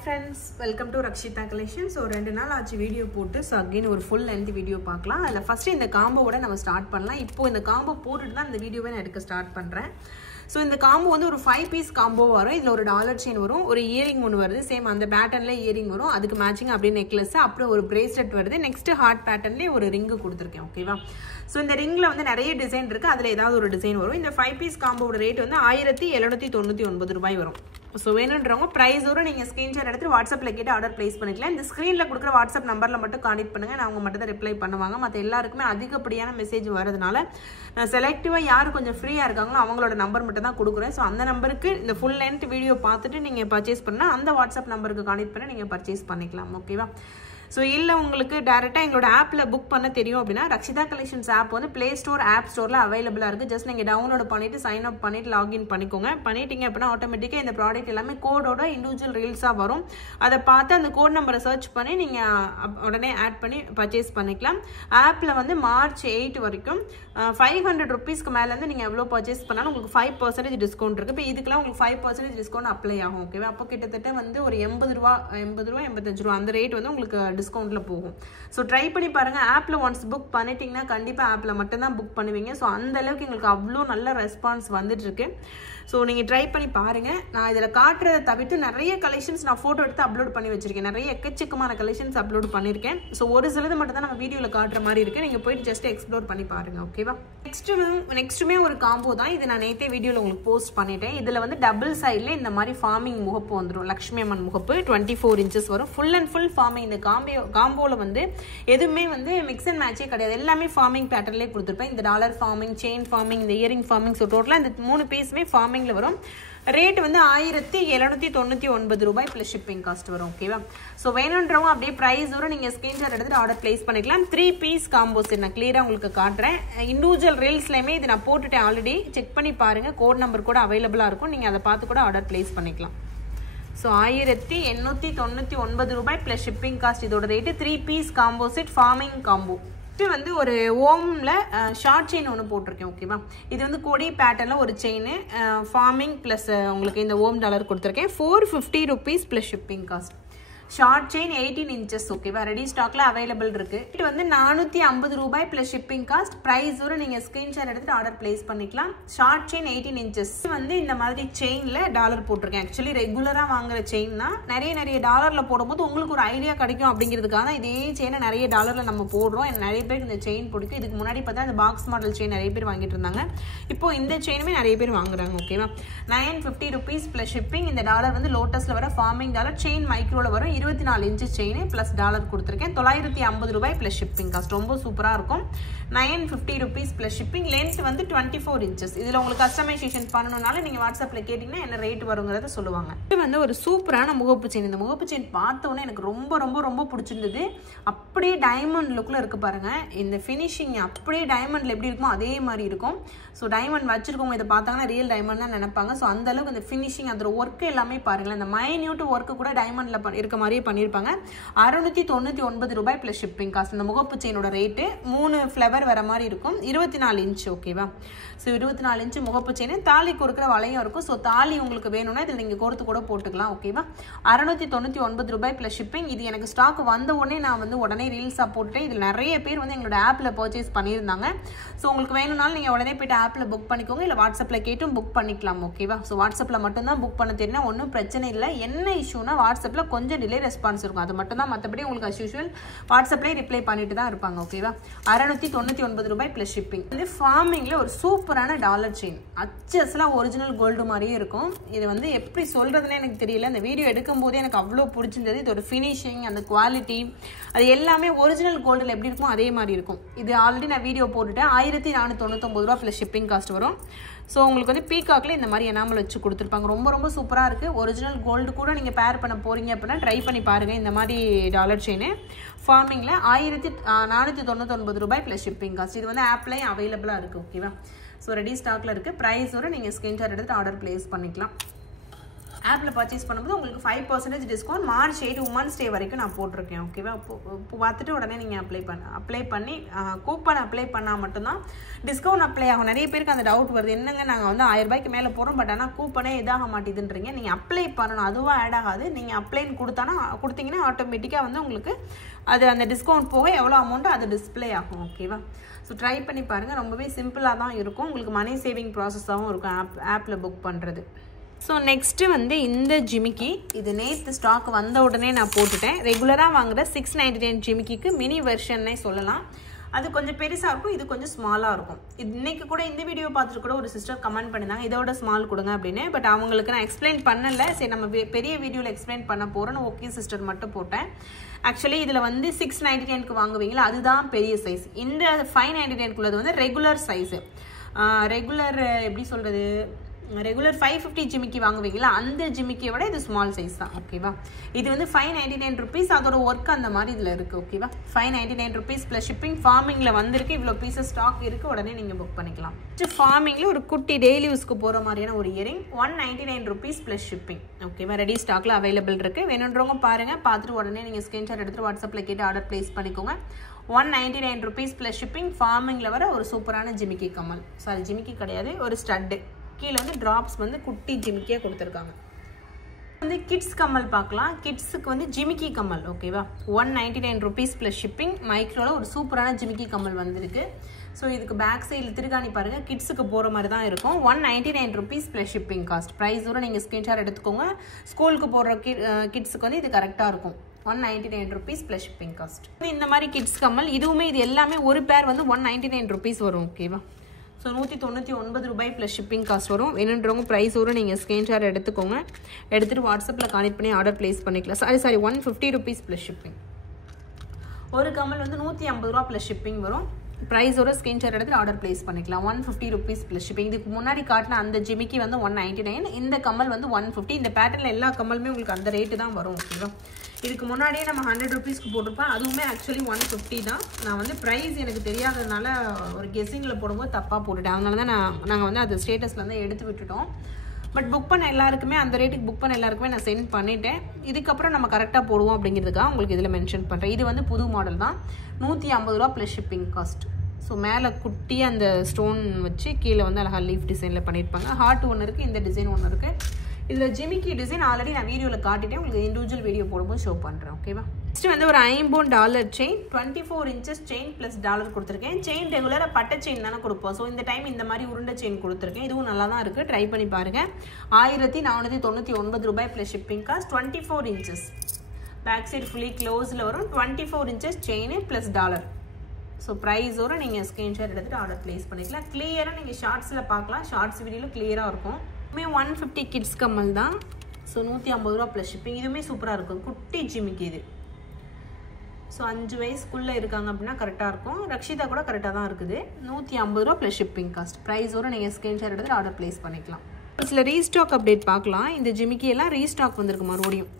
friends, welcome to Rakshita Collection. So ரெண்டு நாள் ஆச்சு வீடியோ போட்டு so again ஒரு full length வீடியோ பார்க்கலாம். அதுல first இந்த காம்போவோட நம்ம ஸ்டார்ட் பண்ணலாம். இப்போ இந்த காம்போ போட்டுட்டு தான் இந்த வீடியோவை நான் எடுக்க ஸ்டார்ட் பண்றேன். So இந்த காம்போ வந்து ஒரு 5 பீஸ் காம்போ வரும். இதுல ஒரு டாலர் செயின் வரும், ஒரு இயரிங் ஒன்னு வருது, சேம் அந்த பேட்டர்ன்ல இயரிங் வரும், அதுக்கு மேட்சிங் அப்படியே நெக்லஸ், அப்புறம் ஒரு பிரேஸ்லெட் வருது, நெக்ஸ்ட் ஹார்ட் பேட்டர்ன்ல ஒரு ரிங் கொடுத்திருக்கேன். ஓகேவா? சோ இந்த ரிங்ல வந்து நிறைய டிசைன் இருக்கு, அதுல ஏதாவது ஒரு டிசைன் வரும். இந்த 5 பீஸ் காம்போவோட ரேட் வந்து 1799 ரூபாய் வரும். ஸோ வேணுன்றவங்க ப்ரைஸோட நீங்கள் ஸ்க்ரீன்ஷாட் எடுத்து வாட்ஸ்அப்பில் கேட்டு ஆர்டர் ப்ளேஸ் பண்ணிக்கலாம். இந்த ஸ்க்ரீனில் கொடுக்குற வாட்ஸ்அப் நம்பரில் மட்டும் கான்டெக்ட் பண்ணுங்கள், நான் அவங்க மட்டும் தான் ரிப்ளை பண்ணுவாங்க. மற்ற எல்லாருக்குமே அதிகப்படியான மெசேஜ் வரதுனால நான் செலக்டிவாக யார் கொஞ்சம் ஃப்ரீயாக இருக்காங்களோ அவங்களோட நம்பர் மட்டும் தான் கொடுக்குறேன். ஸோ அந்த நம்பருக்கு இந்த ஃபுல் லென்த் வீடியோ பார்த்துட்டு நீங்கள் பர்ச்சேஸ் பண்ணால் அந்த வாட்ஸ்அப் நம்பருக்கு கான்டெக்ட் பண்ணி நீங்கள் பர்ச்சேஸ் பண்ணிக்கலாம். ஓகேவா? ஸோ இல்லை உங்களுக்கு டேரெக்டாக எங்களோட ஆப்பில் புக் பண்ண தெரியும் அப்படின்னா ரக்ஷிதா கலெக்ஷன்ஸ் ஆப் வந்து ப்ளே ஸ்டோர் ஆப் ஸ்டோரில் அவைலபிளாக இருக்குது. ஜஸ்ட் நீங்கள் டவுன்லோட் பண்ணிவிட்டு சைன் அப் பண்ணிவிட்டு லாகின் பண்ணிக்கோங்க. பண்ணிட்டீங்க அப்படின்னா ஆட்டோமேட்டிக்காக இந்த ப்ராடக்ட் எல்லாமே கோடோட இண்டிவிஜுவல் ரீல்ஸாக வரும். அதை பார்த்து அந்த கோட் நம்பரை சர்ச் பண்ணி நீங்கள் உடனே ஆட் பண்ணி பர்ச்சேஸ் பண்ணிக்கலாம். ஆப்பில் வந்து மார்ச் 8 வரைக்கும் 500 ருபீஸ்க்கு மேலேருந்து நீங்கள் எவ்வளோ பர்ச்சேஸ் பண்ணாலும் உங்களுக்கு 5% டிஸ்கவுண்ட் இருக்குது. இப்போ இதுக்கெல்லாம் உங்களுக்கு 5% டிஸ்கவுண்ட் அப்ளை ஆகும். ஓகேவா? அப்போ கிட்டத்தட்ட வந்து ஒரு 80 ரூபா 85 ரூபா அந்த ரேட் வந்து உங்களுக்கு டிஸ்கவுண்ட்ல போகும். ஸோ ட்ரை பண்ணி பாருங்க. ஆப்ல ஒன்ஸ் புக் பண்ணிட்டீங்கன்னா கண்டிப்பா ஆப்ல மட்டும் தான் புக் பண்ணுவீங்க. ஸோ அந்த அளவுக்கு எங்களுக்கு அவ்வளோ நல்ல ரெஸ்பான்ஸ் வந்துட்டு இருக்கு. ஸோ நீங்கள் ட்ரை பண்ணி பாருங்க. நான் இதில் காட்டுறதை தவிர்த்து நிறைய கலெக்ஷன்ஸ் நான் ஃபோட்டோ எடுத்து அப்லோட் பண்ணி வச்சிருக்கேன். நிறைய எக்கச்சக்கமான கலெக்ஷன்ஸ் அப்லோட் பண்ணியிருக்கேன். ஸோ ஒரு சிலது மட்டும் தான் நம்ம வீடியோவில் காட்டுற மாதிரி இருக்கு. நீங்கள் போயிட்டு ஜஸ்ட் எக்ஸ்ப்ளோர் பண்ணி பாருங்க. ஓகேவா? நெக்ஸ்ட்டுமே ஒரு காம்போ தான். இது நான் நேற்றே வீடியோவில் உங்களுக்கு போஸ்ட் பண்ணிட்டேன். இதில் வந்து டபுள் சைடில் இந்த மாதிரி ஃபார்மிங் முகப்பு வந்துடும். லக்ஷ்மி அம்மன் முகப்பு 24 இன்ச்சஸ் வரும். Full and full farming. இந்த காம்போவில் வந்து எதுவுமே வந்து மிக்ஸ் அண்ட் மேட்சே கிடையாது. எல்லாமே ஃபார்மிங் பேட்டர்ன்லேயே கொடுத்துருப்பேன். இந்த டாலர் ஃபார்மிங், செயின் ஃபார்மிங், இந்த இயரிங் ஃபார்மிங். ஸோ டோட்டலாக இந்த 3 பீஸுமே ஃபார்மிங்கில் வரும். ரேட் வந்து 1799 ரூபாய் பிளஸ் ஷிப்பிங் காஸ்ட் வரும். ஓகேவா? ஸோ வேணுன்றவங்க அப்படியே ப்ரைஸோட நீங்கள் ஸ்க்ரீன்ஷாட் எடுத்துட்டு ஆர்டர் பிளேஸ் பண்ணிக்கலாம். 3 பீஸ் காம்போஸ் நான் கிளியராக உங்களுக்கு காட்டுறேன். இண்டிவிஜுவல் ரீல்ஸ்லையுமே இது நான் போட்டுட்டேன் ஆல்ரெடி. செக் பண்ணி பாருங்கள். கோட் நம்பர் கூட அவைலபிளாக இருக்கும். நீங்கள் அதை பார்த்து கூட ஆர்டர் பிளேஸ் பண்ணிக்கலாம். ஸோ 1899 ரூபாய் பிளஸ் ஷிப்பிங் காஸ்ட் இதோட rate. 3 piece combo set forming combo. இது வந்து ஒரு ஓம்ல ஷார்ட் செயின் ஒன்று போட்டிருக்கேன். ஓகேவா? இது வந்து கொடி பேட்டர்ல ஒரு செயின் ஃபார்மிங் பிளஸ் உங்களுக்கு இந்த ஓம் டாலர் கொடுத்துருக்கேன். 450 rupees plus shipping cost. Short chain 18 inches. ஓகேவா? ரெடி ஸ்டாக்ல அவைலபிள் இருக்கு. இது வந்து 450 ரூபாய் பிளஸ் ஷிப்பிங் காஸ்ட். பிரைஸோட நீங்க ஸ்கிரீன்ஷாட் எடுத்துட்டு ஆர்டர் பிளேஸ் பண்ணிக்கலாம். ஷார்ட் செயின் 18 இன்ச்சஸ் வந்து இந்த மாதிரி செயின்ல டாலர் போட்டிருக்கேன். ஆக்சுவலி ரெகுலரா வாங்குற செயின் தான். நிறைய டாலர்ல போடும்போது உங்களுக்கு ஒரு ஐடியா கிடைக்கும் அப்படிங்கிறதுக்காக இதே செயினை நிறைய டாலர்ல நம்ம போடுறோம். நிறைய பேருக்கு இந்த செயின் பிடிக்கும். இதுக்கு முன்னாடி பார்த்தா இந்த பாக்ஸ் மாடல் செயின் நிறைய பேர் வாங்கிட்டு இருந்தாங்க. இப்போ இந்த செயினுமே நிறைய பேர் வாங்குறாங்க. ஓகேவா? 950 ருபீஸ் பிளஸ் ஷிப்பிங். இந்த டாலர் வந்து லோட்டஸ்ல வர ஃபார்மிங் டாலர். செயின் மைக்ரோல வரும். 24 இன்ச்சு செயின் பிளஸ் டாலர் கொடுத்துருக்கேன். 950 ரூபாய் பிளஸ் ஷிப்பிங் காஸ்ட். ரொம்ப சூப்பரா இருக்கும். 950 ருபீஸ் பிளஸ் ஷிப்பிங். லென்த் வந்து 24 இன்ச்சஸ். இதுல உங்களுக்கு கஸ்டமைசேஷன் பண்ணணும்னாலும் நீங்க வாட்ஸ்அப்ல கேட்டீங்கன்னா என்ன ரேட் வருங்கிறத சொல்லுவாங்க. இது வந்து ஒரு சூப்பரான முகப்பு செயின். இந்த முகப்பு செயின் பார்த்தோன்னே எனக்கு ரொம்ப ரொம்ப ரொம்ப பிடிச்சிருந்தது. அப்படியே டைமண்ட் லுக்ல இருக்கு பாருங்க. இந்த ஃபினிஷிங் அப்படியே டைமண்ட்ல எப்படி இருக்குமோ அதே மாதிரி இருக்கும். ஸோ டைமண்ட் வச்சிருக்கவங்க இதை பார்த்தாங்கன்னா ரியல் டைமண்ட் தான் நினைப்பாங்க. ஸோ அந்த அளவுக்கு இந்த ஃபினிஷிங் அதோட ஒர்க் எல்லாமே பாருங்களேன். இந்த மைன்யூட் ஒர்க்கு கூட டைமண்ட்ல இருக்க மாதிரியே பண்ணிருப்பாங்க. 699 ரூபாய் பிளஸ் ஷிப்பிங் காஸ்ட். இந்த முகப்பு செயினோட ரேட்டு 3 ஃபிளவர் வர மாதிரி இருக்கும். 24 இன்ச். ஓகேவா? ஸோ 24 இன்ச் முகப்பு செயின். தாலி கொடுக்குற வளையம் இருக்கும். ஸோ தாலி உங்களுக்கு வேணும்னா இதில் நீங்கள் கோர்த்து கூட போட்டுக்கலாம். ஓகேவா? 699 ரூபாய் பிளஸ் ஷிப்பிங். இது எனக்கு ஸ்டாக் வந்த உடனே நான் வந்து உடனே ரீல்ஸாக போட்டுட்டேன். இதில் நிறைய பேர் வந்து எங்களோட ஆப்பில் பர்ச்சேஸ் பண்ணியிருந்தாங்க. ஸோ உங்களுக்கு வேணும்னாலும் நீங்கள் உடனே போய்ட்டு ஆப்பில் புக் பண்ணிக்கோங்க. இல்லை வாட்ஸ்அப்பில் கேட்டும் புக் பண்ணிக்கலாம். ஓகேவா? ஸோ வாட்ஸ்அப்பில் மட்டும்தான் புக் பண்ண தெரியும்னா ஒன்றும் பிரச்சனை இல்லை. என்ன இஷ்யூனா வாட்ஸ்அப்பில் கொஞ்சம் டிலே ரெஸ்பான்ஸ் இருக்கும். அது மட்டும் தான். மற்றபடி உங்களுக்கு அஸ் யூஷுவல் வாட்ஸ்அப்லேயே ரிப்ளை பண்ணிட்டு தான் இருப்பாங்க. ஓகேவா? 699 ரூபாய் பிளஸ் ஷிப்பிங். இது ஃபார்மிங்ல ஒரு சூப்பரான டாலர் செயின். அச்சஸ்லாம் ஒரிஜினல் கோல்டு மாதிரியே இருக்கும். இது வந்து எப்படி சொல்றதுன்னு எனக்கு தெரியல. இந்த வீடியோ எடுக்கும் போதே எனக்கு அவ்வளோ பிடிச்சிருந்தது. இதோட ஃபினிஷிங், அந்த குவாலிட்டி, அது எல்லாமே ஒரிஜினல் கோல்டில் எப்படி இருக்கும் அதே மாதிரி இருக்கும். இது ஆல்ரெடி நான் வீடியோ போட்டுட்டேன். 1499 ரூபா பிளஸ் ஷிப்பிங் காஸ்ட் வரும். ஸோ உங்களுக்கு வந்து பீகாக்ல இந்த மாதிரி எனாமல் வச்சு கொடுத்துருப்பாங்க. ரொம்ப ரொம்ப சூப்பராக இருக்குது. ஒரிஜினல் கோல்டு கூட நீங்கள் பேர் பண்ண போகிறீங்க அப்படின்னா ட்ரை பண்ணி பாருங்கள். இந்த மாதிரி டாலர் செயின் ஃபார்மிங்கில் 1499 ரூபாய் ப்ளஸ் ஷிப்பிங் காஸ்ட். இது வந்து ஆப்லையும் அவைலபிளாக இருக்குது. ஓகேவா? ஸோ ரெடி ஸ்டாக்ல இருக்குது. ப்ரைஸோட நீங்கள் ஸ்க்ரீன்ஷாட் எடுத்து ஆர்டர் பிளேஸ் பண்ணிக்கலாம். ஆப்பில் பர்ச்சேஸ் பண்ணும்போது உங்களுக்கு 5% டிஸ்கவுண்ட் மார்ச் 8 உமன்ஸ் டே வரைக்கும் நான் போட்டிருக்கேன். ஓகேவா? இப்போ பார்த்துட்டு உடனே நீங்கள் அப்ளை பண்ணி கூப்பன் அப்ளை பண்ணால் மட்டும்தான் டிஸ்கவுண்ட் அப்ளை ஆகும். நிறைய பேருக்கு அந்த டவுட் வருது, என்னங்க நாங்கள் வந்து 1000 ரூபாய்க்கு மேலே போகிறோம், பட் ஆனால் கூப்பனே இதாக மாட்டேதுன்றீங்க. நீங்கள் அப்ளை பண்ணணும், அதுவும் ஆட் ஆகாது. நீங்கள் அப்ளைன்னு கொடுத்தீங்கன்னா ஆட்டோமேட்டிக்காக வந்து உங்களுக்கு அது அந்த டிஸ்கவுண்ட் போக எவ்வளோ அமௌண்ட்டோ அது டிஸ்பிளே ஆகும். ஓகேவா? ஸோ ட்ரை பண்ணி பாருங்கள். ரொம்பவே சிம்பிளாக தான் இருக்கும். உங்களுக்கு மணி சேவிங் ப்ராசஸாகவும் இருக்கும் ஆப்பில் புக் பண்ணுறது. ஸோ நெக்ஸ்ட்டு வந்து இந்த ஜிமிக்கி, இது நேற்று ஸ்டாக் வந்த உடனே நான் போட்டுட்டேன். ரெகுலராக வாங்குகிற 699 ஜிமிக்கிக்கு மினி வெர்ஷன்னே சொல்லலாம். அது கொஞ்சம் பெருசாக இருக்கும், இது கொஞ்சம் ஸ்மாலாக இருக்கும். இன்றைக்கி கூட இந்த வீடியோ பார்த்துட்டு கூட ஒரு சிஸ்டர் கமெண்ட் பண்ணியிருந்தாங்க, இதோட ஸ்மால் கொடுங்க அப்படின்னு. பட் அவங்களுக்கு நான் எக்ஸ்பிளைன் பண்ணலை. சரி நம்ம பெரிய வீடியோவில் எக்ஸ்பிளைன் பண்ண போகிறேன்னு ஓகே சிஸ்டர் மட்டும் போட்டேன். ஆக்சுவலி இதில் வந்து 699க்கு வாங்குவீங்களா, அதுதான் பெரிய சைஸ். இந்த 599க்குள்ளது வந்து ரெகுலர் சைஸு. ரெகுலர் எப்படி சொல்கிறது, ரெகுலர் 550 ஜிமிக்கி வாங்குவீங்களா, அந்த ஜிமிக்கியை விட இது ஸ்மால் சைஸ் தான். ஓகேவா? இது வந்து 599 ருபீஸ். அதோட ஒர்க் அந்த மாதிரி இதில் இருக்குது. ஓகேவா? 599 ருபீஸ் ப்ளஸ் ஷிப்பிங். ஃபார்மிங்கில் வந்திருக்கு, இவ்வளோ பீஸஸ் ஸ்டாக் இருக்குது, உடனே நீங்கள் புக் பண்ணிக்கலாம். ஃபார்மிங்கில் ஒரு குட்டி டெய்லி யூஸ்க்கு போகிற மாதிரியான ஒரு இயரிங் 199 ருபீஸ் ப்ளஸ் ஷிப்பிங். ஓகேவா? ரெடி ஸ்டாக்கில் அவைலபிள் இருக்குது. வேணுன்றவங்க பாருங்கள், பார்த்துட்டு உடனே நீங்கள் ஸ்கிரீன்ஷாட் எடுத்துகிட்டு வாட்ஸ்அப்பில் கேட்டு ஆர்டர் ப்ளேஸ் பண்ணிக்கோங்க. 199 ருபீஸ் ப்ளஸ் ஷிப்பிங். ஃபார்மிங்கில் வர ஒரு சூப்பரான ஜிமிக்கி கமல், சாரி ஜிமிக்கி கிடையாது, ஒரு ஸ்டட்டு. கீழே வந்து ட்ராப்ஸ் வந்து குட்டி ஜிமிக்கியாக கொடுத்துருக்காங்க. வந்து கிட்ஸ் கம்மல் பார்க்கலாம். கிட்ஸுக்கு வந்து ஜிமிக்கி கம்மல். ஓகேவா? 199 ருபீஸ் ப்ளஸ் ஷிப்பிங். மைக்ரோவில் ஒரு சூப்பரான ஜிமிக்கி கம்மல் வந்திருக்கு. ஸோ இதுக்கு பேக் சைடில் திருகாணி பாருங்கள், கிட்ஸுக்கு போகிற மாதிரி தான் இருக்கும். 199 ருபீஸ் ப்ளஸ் ஷிப்பிங் காஸ்ட். ப்ரைஸோட நீங்கள் ஸ்க்ரீன்ஷாட் எடுத்துக்கோங்க. ஸ்கூலுக்கு போடுற கிட்ஸுக்கு வந்து இது கரெக்டாக இருக்கும். 199 ருபீஸ் ப்ளஸ் ஷிப்பிங் காஸ்ட். இந்த மாதிரி கிட்ஸ் கம்மல் இதுவுமே இது எல்லாமே ஒரு பேர் வந்து 199 ருபீஸ் வரும். ஓகேவா? ஸோ 199 ரூபாய் ப்ளஸ் ஷிப்பிங் காஸ்ட் வரும். வேணுன்றவங்க ப்ரைஸோடு நீங்கள் ஸ்க்ரீன்ஷாட் எடுத்துக்கோங்க. எடுத்துகிட்டு வாட்ஸ்அப்பில் கான்டெக்ட் பண்ணி ஆர்டர் ப்ளேஸ் பண்ணிக்கலாம். Sorry 150 rupees plus shipping. ஒரு கம்மல் வந்து 150 ரூபா ப்ளஸ் ஷிப்பிங் வரும். ப்ரைஸோட ஸ்க்ரீன்ஷாட் எடுத்து ஆர்டர் ப்ளேஸ் பண்ணிக்கலாம். 150 ருபீஸ் ப்ளஸ் ஷிப்பிங். இதுக்கு முன்னாடி காட்டின அந்த ஜிமிக்கி வந்து 199, இந்த கம்மல் வந்து 150. இந்த பேட்டர்னில் எல்லா கம்மலுமே உங்களுக்கு அந்த ரேட்டு தான் வரும். ஓகேவா? இதுக்கு முன்னாடியே நம்ம 100 ருபீஸ்க்கு போட்டிருப்போம், அதுவுமே ஆக்சுவலி 150 தான். நான் வந்து ப்ரைஸ் எனக்கு தெரியாததுனால ஒரு கெஸ்ஸிங்கில் போடும்போது தப்பாக போட்டுட்டேன். அதனால தான் நாங்கள் வந்து அது ஸ்டேட்டஸில் வந்து எடுத்து விட்டுட்டோம். பட் புக் பண்ண எல்லாருக்குமே அந்த ரேட்டுக்கு புக் பண்ண எல்லாருக்குமே நான் சென்ட் பண்ணிட்டேன். இதுக்கப்புறம் நம்ம கரெக்டாக போடுவோம் அப்படிங்கிறதுக்காக உங்களுக்கு இதில் மென்ஷன் பண்ணுறேன். இது வந்து புது மாடல் தான். 150 ரூபா ப்ளஸ் ஷிப்பிங் காஸ்ட். ஸோ மேலே குட்டி அந்த ஸ்டோன் வச்சு கீழே வந்து அழகாக லீஃப் டிசைனில் பண்ணியிருப்பாங்க. ஹார்ட் ஒன்று இருக்குது, இந்த டிசைன் ஒன்று இருக்குது. இதில் ஜிமிக்கி டிசைன் ஆல்ரெடி நான் வீடியோவில் காட்டிட்டேன். உங்களுக்கு இண்டிவிஜுவல் வீடியோ போடும்போது ஷோ பண்ணுறேன். ஓகேவா? நெக்ஸ்ட் வந்து ஒரு $50 chain, 24 inches chain plus dollar கொடுத்துருக்கேன். செயின் ரெகுலராக பட்டை செயின் தானே கொடுப்போம். ஸோ இந்த டைம் இந்த மாதிரி உருண்டை செயின் கொடுத்துருக்கேன். இதுவும் நல்லா தான் இருக்குது, ட்ரை பண்ணி பாருங்கள். 1499 ரூபாய் plus shipping cost. 24 inches back side fully க்ளோஸில் வரும். 24 inches chain plus dollar. So ப்ரைஸோடு நீங்கள் ஸ்க்ரீன்ஷாட் எடுத்துகிட்டு ஆர்டர் ப்ளேஸ் பண்ணிக்கலாம். கிளியராக நீங்கள் ஷார்ட்ஸில் பார்க்கலாம், ஷார்ட்ஸ் வீடியோவில் கிளியராக இருக்கும். இதுவுமே 150 கிட்ஸ் கம்மல் தான். ஸோ 150 ரூபா ப்ளஸ் ஷிப்பிங். இதுவுமே சூப்பராக இருக்கும், குட்டி ஜிமிக்கி இது. ஸோ 5 வயசுக்குள்ளே இருக்காங்க அப்படின்னா கரெக்டாக இருக்கும். ரக்ஷிதா கூட கரெக்டாக தான் இருக்குது. 150 ரூபா ப்ளஸ் ஷிப்பிங் காஸ்ட். ப்ரைஸோடு நீங்கள் ஸ்க்ரீன்ஷாட் எடுத்துகிட்டு ஆர்டர் ப்ளேஸ் பண்ணிக்கலாம். சில ரீஸ்டாக் அப்டேட் பார்க்கலாம். இந்த ஜிமிக்கி எல்லாம் ரீஸ்டாக் வந்திருக்கு மறுபடியும்.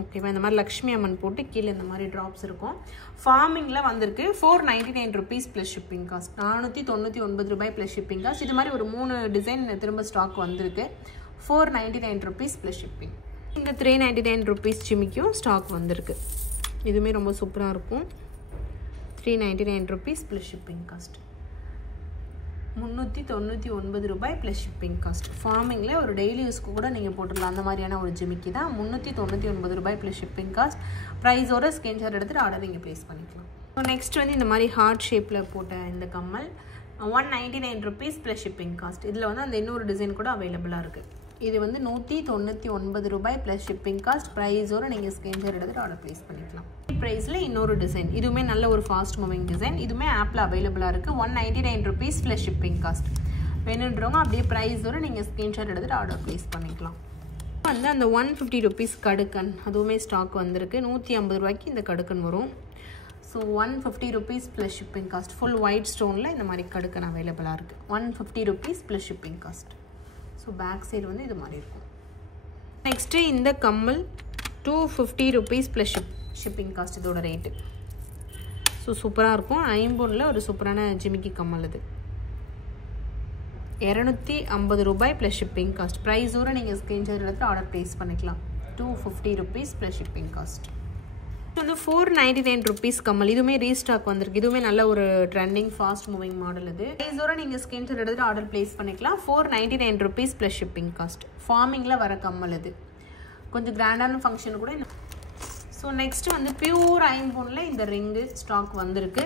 ஓகேவா? இந்த மாதிரி லக்ஷ்மி அம்மன் போட்டு கீழே இந்த மாதிரி ட்ராப்ஸ் இருக்கும். ஃபார்மிங்கில் வந்திருக்கு. 499 ருபீஸ் ப்ளஸ் ஷிப்பிங் காஸ்ட். 499 ரூபாய் ப்ளஸ் ஷிப்பிங் காஸ்ட். இது மாதிரி ஒரு 3 டிசைன் திரும்ப ஸ்டாக் வந்திருக்கு. 499 ருபீஸ் ப்ளஸ் ஷிப்பிங். இந்த 399 ருபீஸ் ஜிமிக்கும் ஸ்டாக் வந்திருக்கு. இதுவுமே ரொம்ப சூப்பராக இருக்கும். 399 ருபீஸ் ப்ளஸ் ஷிப்பிங் காஸ்ட். 399 ரூபாய் ப்ளஸ் ஷிப்பிங் காஸ்ட். ஃபார்மிங்கில் ஒரு டெய்லி யூஸ்க்கு கூட நீங்கள் போட்டுடலாம். அந்த மாதிரியான ஒரு ஜிமிக்கி தான். 399 ரூபாய் ப்ளஸ் ஷிப்பிங் காஸ்ட். ப்ரைஸோட ஸ்க்ரீன்ஷாட் எடுத்துகிட்டு ஆர்டர் நீங்கள் ப்ளேஸ் பண்ணிக்கலாம். ஸோ நெக்ஸ்ட் வந்து இந்த மாதிரி ஹார்ட் ஷேப்பில் போட்ட இந்த கம்மல் 199 ருபீஸ் ப்ளஸ் ஷிப்பிங் காஸ்ட். இதில் வந்து அந்த இன்னொரு டிசைன் கூட அவைலபிளாக இருக்குது. இது வந்து 199 ரூபாய் ப்ளஸ் ஷிப்பிங் காஸ்ட். ப்ரைஸோடு நீங்கள் ஸ்க்ரீன்ஷாட் எடுத்துகிட்டு ஆர்டர் ப்ளேஸ் பண்ணிக்கலாம். ப்ரைஸில் இன்னொரு டிசைன், இதுவுமே நல்ல ஒரு ஃபாஸ்ட் மூவிங் டிசைன். இதுவுமே ஆப்பில் அவைலபிளாக இருக்குது. 199 ருபீஸ் ப்ளஸ் ஷிப்பிங் காஸ்ட். வேணுன்றவங்க அப்படியே ப்ரைஸோடு நீங்கள் ஸ்க்ரீன்ஷாட் எடுத்துகிட்டு ஆர்டர் ப்ளேஸ் பண்ணிக்கலாம். வந்து அந்த 150 ருபீஸ் கடுக்கன் அதுவுமே ஸ்டாக் வந்திருக்கு. 150 ரூபாய்க்கு இந்த கடுக்கன் வரும். So 150 rupees plus shipping cost. Full white ஸ்டோனில் இந்த மாதிரி கடுக்கன் அவைலபிளாக இருக்குது. 150 rupees plus shipping cost. So back side வந்து இது மாதிரி இருக்கும். நெக்ஸ்ட்டு இந்த கம்மல் 250 ருபீஸ் ப்ளஸ் ஷிப்பிங் காஸ்ட் இதோட ரேட்டு. ஸோ சூப்பராக இருக்கும். ஐம்பொன்னில் ஒரு சூப்பரான ஜிமிக்கி கம்மல் இது. 250 ரூபாய் ப்ளஸ் ஷிப்பிங் காஸ்ட். ப்ரைஸோட நீங்கள் ஸ்க்ரீன்ஷாட் எடுத்து ஆர்டர் ப்ளேஸ் பண்ணிக்கலாம். 250 rupees ப்ளஸ் ஷிப்பிங் காஸ்ட். வந்து 499 rupees கம்மல். இதுவுமே ரீஸ்டாக் வந்திருக்கு. இதுவுமே நல்ல ஒரு ட்ரெண்டிங் ஃபாஸ்ட் மூவிங் மாடல். இது ப்ரைஸோட நீங்கள் ஸ்க்ரீன்ஷாட் எடுத்துட்டு ஆர்டர் ப்ளேஸ் பண்ணிக்கலாம். 499 rupees ப்ளஸ் ஷிப்பிங் காஸ்ட். ஃபார்மிங்கில் வர கம்மல். இது கொஞ்சம் கிராண்டான ஃபங்க்ஷன் கூட. ஸோ நெக்ஸ்ட்டு வந்து பியூர் ஐம்பொன்னில் இந்த ரிங்கு ஸ்டாக் வந்திருக்கு.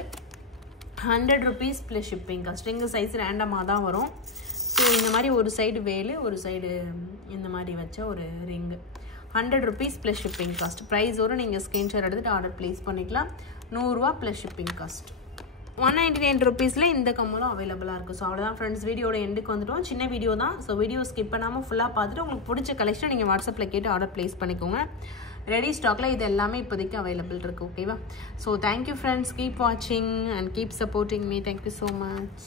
100 rupees plus shipping cost. Ring size ரேண்டமாக தான் வரும். ஸோ இந்த மாதிரி ஒரு சைடு வேலு, ஒரு சைடு இந்த மாதிரி வச்ச ஒரு ring. 100 rupees plus shipping cost. ப்ரைஸோடு நீங்கள் ஸ்க்ரீன்ஷாட் எடுத்துகிட்டு ஆர்டர் ப்ளேஸ் பண்ணிக்கலாம். 100 ரூபா ப்ளஸ் ஷிப்பிங் காஸ்ட். 199 rupeesல இந்த கம்மலும் அவைலபிளாக இருக்குது. ஸோ அவ்வளோதான் ஃப்ரெண்ட்ஸ், வீடியோட எண்டுக்கு வந்துட்டோம். சின்ன வீடியோ தான். ஸோ வீடியோ ஸ்கிப் பண்ணாமல் ஃபுல்லாக பார்த்துட்டு உங்களுக்கு பிடிச்ச கலெக்ஷன் நீங்கள் வாட்ஸ்அப்பில் கேட்டு ஆர்டர் ப்ளேஸ் பண்ணிக்கோங்க. ரெடி ஸ்டாக்கில் இது எல்லாமே இப்போதைக்கு அவைலபிள் இருக்குது. ஓகேவா? ஸோ தேங்க்யூ ஃப்ரெண்ட்ஸ், கீப் வாட்சிங் and keep supporting me. Thank you so much.